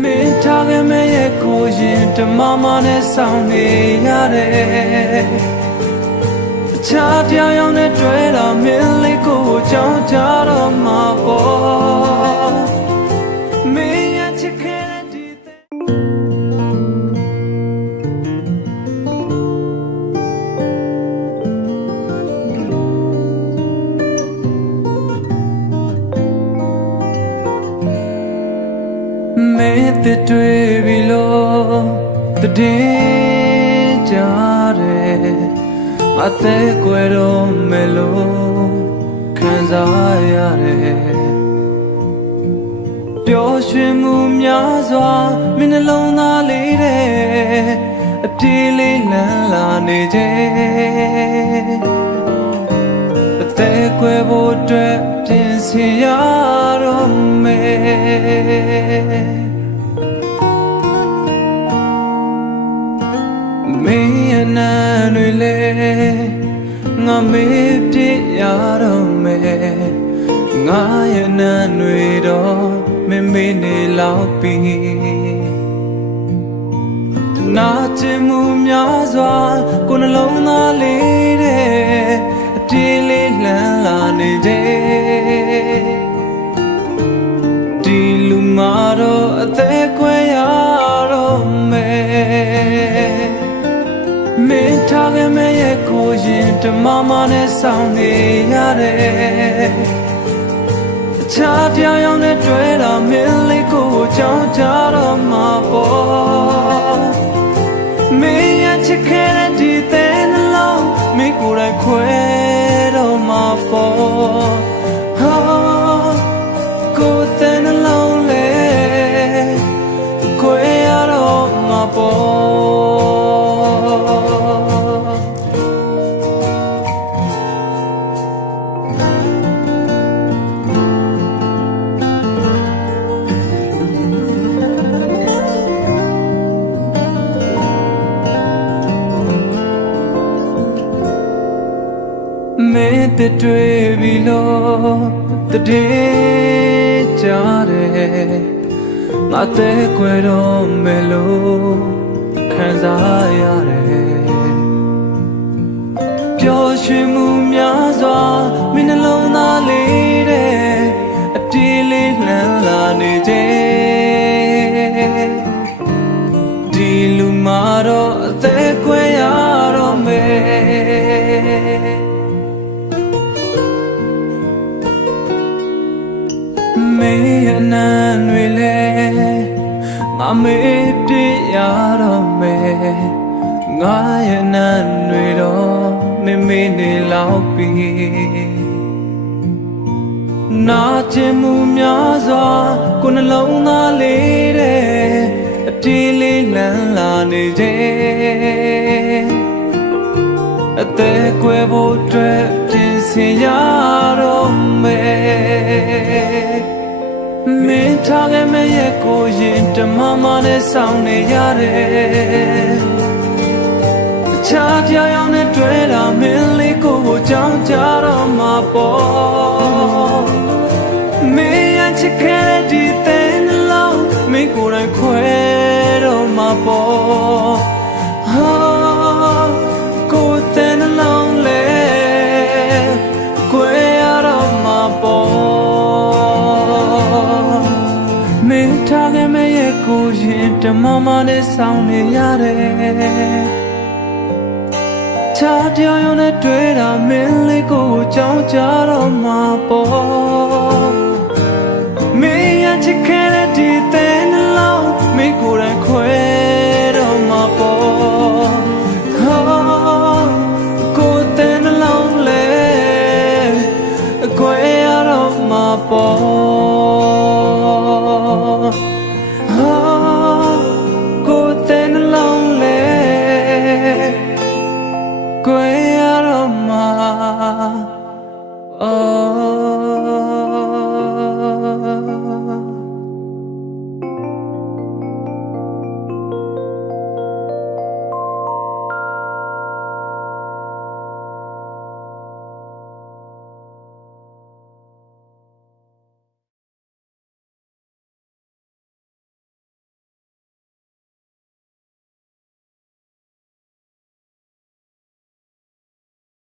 မင်းထားခဲ့မဲ့ရဲ့ကိုရင်တမမနဲ့ဆောင်နေရတယ်အခြားတရားရောက်နဲ့တွေ့တာမင်းလေးကိုကြောင်းကြတော့မှာပေါ့မင်းရဲ့ချစ်ခဲ့တဲ့ဒီမင်းတတွေ့ပြီလို့တည်ကြတယ်အသက်ကွယ်တော့မယ်လို့ခံစားရတယ်ပျော်ရွှင်မှုများစွာမင်းနှလုံးသားလေးတဲ့အပြေးလေးလန်းလာနေခြင်းအသက်ကွယ်ဖို့အတွက်ပြင်ဆင်ရတော့မယ်မင်းရဲ့နာတွေလေငါမေးပြရတော့မယ်ငါရဲ့နာတွေတော့မမေးနေလောက်ပြီနာကျင်မှုများစွာကိုယ်နှလုံးသားလေးတဲ့အပြေးလေးလန်းလာနေတယ်ဒီလူမာတော့အသက်ကွယ်ရတော့မယ်မင်းထားခဲ့မဲ့ရဲ့ကိုရင်တမမနဲ့ဆောင်နေရတယ်အခြားတရားရောက်နဲ့တွေ့တာမင်းလေးကိုကြောင်းကြတော့မှာပေါ့မင်းရဲ့ချစ်ခဲ့တဲ့ဒီတဲ့နှလုံးမင်းကိုယ်တိုင်ခွဲတော့မှာပေါ့ကိုယ်တဲ့နှလုံးလေခွဲရတော့မှာပေါ့မင်းတတွေ့ပြီလို့တည်ကြတယ်ငါတဲ့ကွယ်တော့မယ်လို့ခံစားရတယ်ပျော်ရွှင်မှုများစွာမင်းနှလုံးသားလေးတဲ့အပြေးလေးလန်းလာနေခြင်းဒီလူမာတော့အသက်ကွယ်ရတော့မယ်မင်းရဲ့နာတွေလေငါမေးပြရတော့မယ်ငါရဲ့နာတွေတော့မမေးနေလောက်ပြီနာကျင်မှုများစွာကိုယ်နှလုံးသားလေးတဲ့အပြေးလေးလန်းလာနေခြင်းအသက်ကွယ်ဖို့အတွက်ပြင်ဆင်ရတော့မယ်မင်းထားခဲ့မဲ့ရဲ့ကိုရင်တမမနဲ့ဆောင်နေရတယ်အခြားတရားရောက်နဲ့တွေ့တာမင်းလေးကိုကြောင်းကြတော့မှာပေါ့မင်းရဲ့ချစ်ခဲ့တဲ့ဒီတဲ့နှလုံးမင်းကိုယ်တိုင်ခွဲတော့မှာပေါ့ကိုယ်တဲ့နှလုံးလေခွဲရတော့မှာပေါ့မင်းထားခဲ့မဲ့ရဲ့ကိုရင်တမမနဲ့ဆောင်နေရတယ်ချာတရားရောက်နဲ့တွေ့တာမင်းလေးကိုကြောင်းကြတော့မှာပေါ့